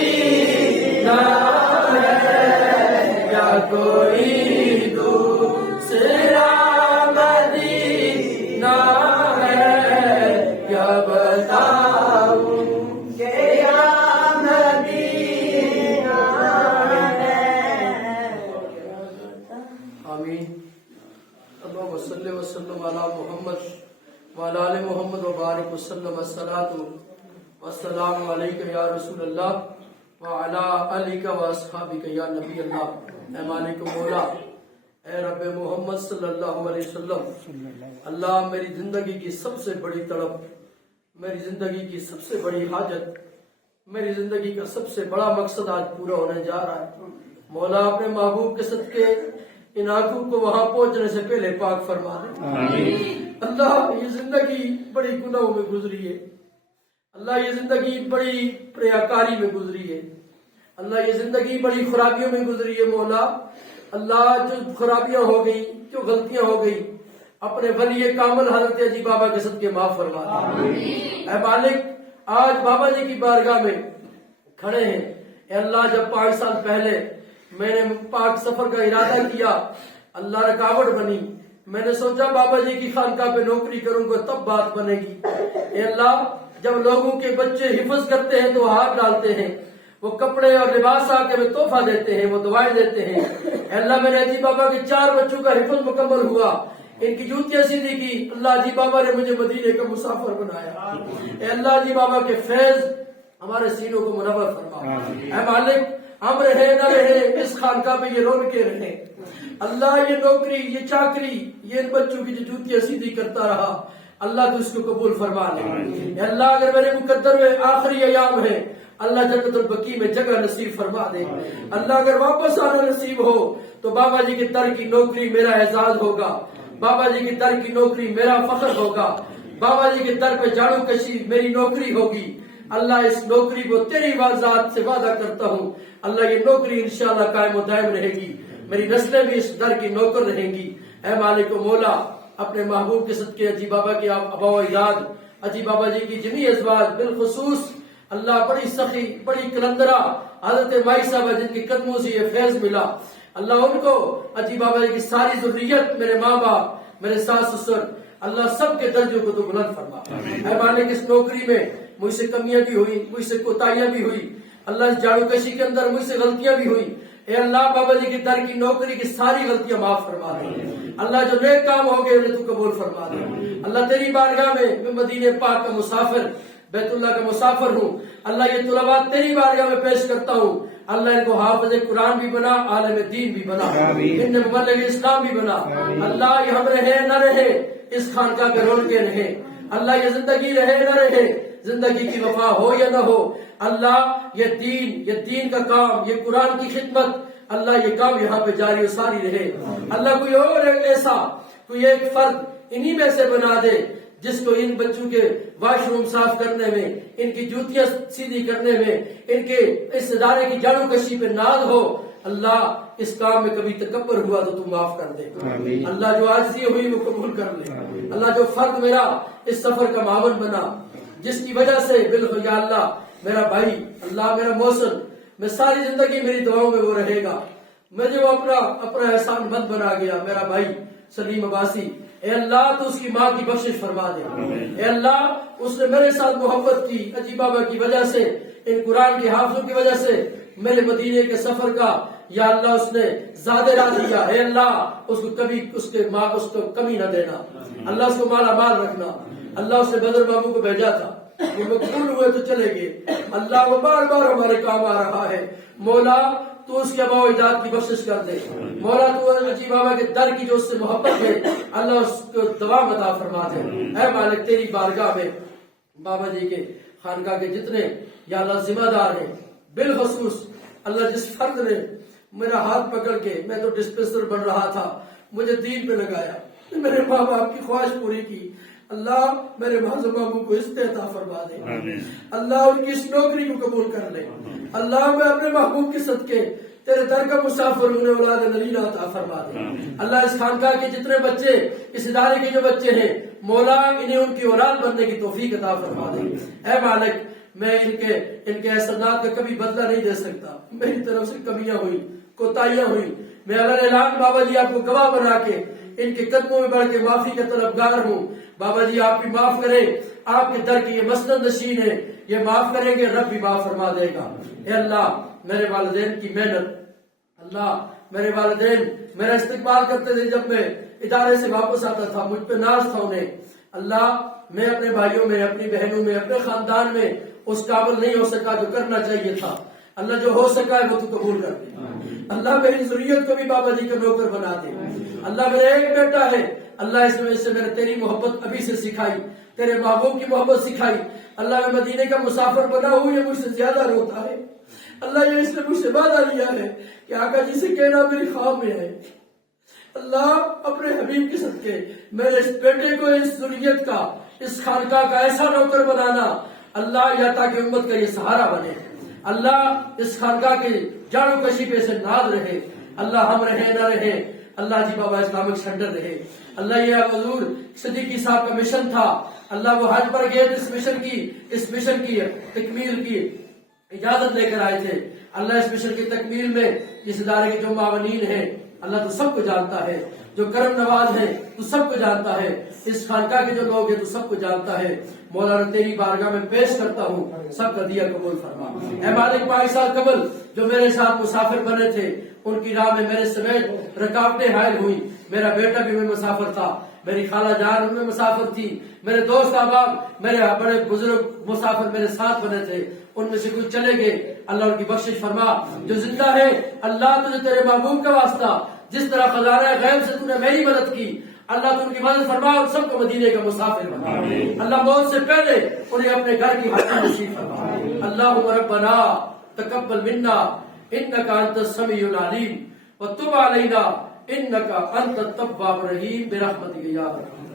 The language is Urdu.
مدینہ ہے یا کوئی دوسرا مدینہ ہے، کیا بتاؤں کہ یا مدینہ ہے۔ آمین۔ اللہم صلی وسلم علی محمد وعلی آل محمد وبارک وسلم۔ الصلاۃ والسلام علیک یا رسول اللہ وعلی آلک واصحابک یا نبی اللہ۔ اے مالک مولا، اے رب محمد صلی اللہ علیہ وسلم، اللہ میری زندگی کی سب سے بڑی طلب، میری زندگی کی سب سے بڑی حاجت، میری زندگی کا سب سے بڑا مقصد آج پورا ہونے جا رہا ہے۔ مولا اپنے محبوب کے صدقے ان آنکھوں کو وہاں پہنچنے سے پہلے پاک فرما دے۔ اللہ یہ زندگی بڑی گناہوں میں گزری ہے، اللہ یہ زندگی بڑی ریاکاری میں گزری ہے، اللہ یہ زندگی بڑی خرابیوں میں گزری ہے۔ مولا اللہ جو خرابیاں ہو گئی، جو غلطیاں ہو گئی، اپنے ولی کامل حضرت عجیب بابا کے صدقے معاف فرما دے۔ اے مالک، آج بابا جی کی بارگاہ میں کھڑے ہیں۔ اے اللہ، جب 5 سال پہلے میں نے پاک سفر کا ارادہ کیا، اللہ رکاوٹ بنی، میں نے سوچا بابا جی کی خانقاہ پہ نوکری کروں گا تب بات بنے گی۔ اے اللہ، جب لوگوں کے بچے حفظ کرتے ہیں تو ہاتھ ڈالتے ہیں، وہ کپڑے اور لباس آ کے وہ تحفہ دیتے ہیں، وہ دعائیں دیتے ہیں۔ اے اللہ، میرے عجیب بابا کے 4 بچوں کا حفظ مکمل ہوا، ان کی جوتیاں سیدھی کی، اللہ عجیب بابا نے مجھے مدینے کا مسافر بنایا۔ اے اللہ، عجیب بابا کے فیض ہمارے سینوں کو منور فرما۔ اے مالک، ہم رہے نہ رہے اس خانقاہ پہ یہ رونقیں رہے، اللہ یہ نوکری، یہ چاکری، یہ ان بچوں کی جو جوتیاں سیدھی کرتا رہا، اللہ تو اس کو قبول فرما لے۔ اے اللہ، اگر میرے مقدر میں آخری ایام ہے، اللہ جنت البقیع میں جگہ نصیب فرما دے۔ اللہ اگر واپس آنا نصیب ہو تو بابا جی کے در کی نوکری میرا اعزاز ہوگا، بابا جی کے در کی نوکری میرا فخر ہوگا، بابا جی کے در پہ جھاڑو کشی میری نوکری ہوگی۔ اللہ اس نوکری کو تیری ذات سے وعدہ کرتا ہوں، اللہ یہ نوکری انشاءاللہ قائم و دائم رہے گی، میری نسلیں بھی اس در کی نوکر رہیں گی۔ اے مالک و مولا، اپنے محبوب کے صدقے عجیب بابا کی آبا و اجداد، عجیب بابا جی کی جمی ازواج، بالخصوص اللہ بڑی سخی، بڑی کلندرہ حضرت مائی صاحبہ جن کے قدموں سے یہ فیض ملا، اللہ ان کو، عجیب بابا جی کی ساری ذریت، میرے ماں باپ، میرے ساس سسر، اللہ سب کے درجوں کو تو بلند فرما۔ اے مالک، اس نوکری میں مجھ سے کمیاں بھی ہوئی، مجھ سے کوتاہیاں بھی ہوئی، اللہ اس جھاڑو کشی کے اندر مجھ سے غلطیاں بھی ہوئی۔ اے اللہ، بابا جی کی در کی نوکری کی ساری غلطیاں معاف فرما دے۔ اللہ جو نیک کام ہو گئے انہیں تو قبول فرما دے۔ اللہ تیری بارگاہ میں مدینہ پاک کا مسافر، بیت اللہ کا مسافر ہوں، اللہ یہ طلبات تیری بارگاہ میں پیش کرتا ہوں، اللہ ان کو حافظ قرآن بھی بنا، عالم دین بھی بنا، ان مبلغ اسلام بھی بنا۔ اللہ یہ ہم رہے نہ رہے اس خانقاہ پہ رونقیں رہے، اللہ یہ زندگی رہے نہ رہے، زندگی کی وفا ہو یا نہ ہو، اللہ یہ دین کا کام، یہ قرآن کی خدمت، اللہ یہ کام یہاں پہ جاری و ساری رہے۔ اللہ کوئی اور ایسا، کوئی ایک فرد انہی میں سے بنا دے جس کو ان بچوں کے واش روم صاف کرنے میں، ان کی جوتیاں سیدھی کرنے میں، ان کے اس ادارے کی جھاڑو کشی پہ ناز ہو۔ اللہ اس کام میں کبھی تکبر ہوا تو تم معاف کر دے، اللہ جو عاجزی ہوئی وہ قبول کر لے۔ اللہ جو فرد میرا اس سفر کا معاون بنا، جس کی وجہ سے بالکل یا اللہ میرا بھائی، اللہ میرا محسن، میں ساری زندگی میری دعاؤں میں وہ رہے گا، مجھے وہ اپنا احسان مند بنا گیا، میرا بھائی سلیم عباسی، اے اللہ تو اس کی ماں کی بخشش فرما دے۔ اے اللہ اس نے میرے ساتھ محبت کی، عجیب بابا کی وجہ سے، ان قرآن کے حافظوں کی وجہ سے میرے مدینے کے سفر کا یا اللہ اس نے زیادہ راہ دیا۔ اے اللہ اس کو کبھی اس کے ماں کو اس کو کمی نہ دینا، اللہ اس کو مالا مال رکھنا۔ اللہ اس نے بدر بابو کو بھیجا تھا، وہ مقبول ہوئے تو چلے گئے، اللہ وہ بار بار ہمارے کام آ رہا ہے۔ مولا تو اس کے ابا و اجداد کی بخشش کر دے، مولا تو عجیب بابا کے در کی جو اس سے محبت ہے اللہ اس کو دوام عطا فرما دے۔ اے مالک تیری بارگاہ میں بابا جی کے خانقاہ کے جتنے یا اللہ ذمہ دار ہیں، بالخصوص اللہ جس فرد نے میرا ہاتھ پکڑ کے، میں تو ڈسپینسر بن رہا تھا، مجھے دین پہ لگایا، میرے ماں باپ کی خواہش پوری کی، اللہ میرے معظم بابو کو عطا فرما دے، اللہ ان کی اس نوکری کو قبول کر لے، اللہ میں اپنے محبوب کے صدقے تیرے در کا مسافر انہیں اولاد نذیرہ عطا فرما دے۔ اللہ اس خانقاہ کے جتنے بچے، اس ادارے کے جو بچے ہیں، مولا انہیں ان کی اولاد بننے کی توفیق عطا فرما دے۔ اے مالک میں ان کے احسانات کا کبھی بدلہ نہیں دے سکتا، میری طرف سے کمیاں ہوئی، کوتاہیاں ہوئی، میں اللہ اعلان بابا جی آپ کو گواہ بنا کے ان کے قدموں میں بڑھ کے معافی کا طلبگار ہوں۔ بابا جی آپ بھی معاف کریں، آپ کے در کی یہ مسند نشین ہے، یہ معاف کریں گے، رب بھی معاف فرما دے گا۔ اے اللہ میرے والدین کی محنت، اللہ میرے والدین میرا استقبال کرتے تھے، جب میں ادارے سے واپس آتا تھا مجھ پہ ناز تھا انہیں۔ اللہ میں اپنے بھائیوں میں، اپنی بہنوں میں، اپنے خاندان میں اس قابل نہیں ہو سکا جو کرنا چاہیے تھا، اللہ جو ہو سکا ہے وہ تو قبول کر دے۔ اللہ میری ذریت کو بھی بابا جی کا نوکر بنا دے۔ اللہ میرے ایک بیٹا ہے، اللہ اس وجہ سے میں نے تیری محبت ابھی سے سکھائی، تیرے محبوب کی محبت سکھائی۔ اللہ میں مدینے کا مسافر بنا ہوں، یہ مجھ سے زیادہ روتا ہے۔ اللہ یہ اس نے مجھ سے وعدہ لیا ہے کہ آقا جی سے کہنا میری خواب میں ہے۔ اللہ اپنے حبیب کے صدقے میرے اس بیٹے کو، اس ذریت کا، اس خانقاہ کا ایسا نوکر بنانا اللہ، یا تاکہ امت کا یہ سہارا بنے۔ اللہ اس خانقاہ کے جاڑو کشی پہ سے ناز رہے، اللہ ہم رہے نہ رہے، اللہ جی بابا اسلامک سینٹر رہے۔ اللہ یہ حضور صدیقی صاحب کا مشن تھا، اللہ وہ حج پر گئے اس مشن کی تکمیل کی اجازت لے کر آئے تھے۔ اللہ اس مشن کی تکمیل میں اس ادارے کے جو معاونین ہیں، اللہ تو سب کو جانتا ہے، جو کرم نواز ہیں تو سب کو جانتا ہے، اس خانقاہ کے جو لوگ ہیں تو سب کو جانتا ہے۔ مولانا تیری بارگاہ میں پیش کرتا ہوں، سب کا دیا قبول فرما۔ اے مالک 5 سال قبل جو میرے ساتھ مسافر بنے تھے، ان کی راہ میں میرے سمیت رکاوٹیں حائل ہوئی۔ میرا بیٹا بھی میں مسافر تھا، میری خالہ جان ان میں مسافر تھی، میرے دوست احباب، میرے بڑے بزرگ مسافر میرے ساتھ بنے تھے، ان میں سے کچھ چلے گئے، اللہ ان کی بخشش فرما۔ جو زندہ ہے اللہ تجھے تیرے محبوب کا واسطہ، جس طرح خزانہ غیب سے تو نے میری مدد کی، اللہ تو ان کی مدد فرما اور سب کو مدینے کا مسافر بنا۔ اللہ موت سے پہلے انہیں اپنے گھر کی حق نصیب فرما۔ اللہم ربنا تقبل منا انک انت السمیع العلیم وتب علینا انک انت التواب الرحیم برحمتک یا ارحم۔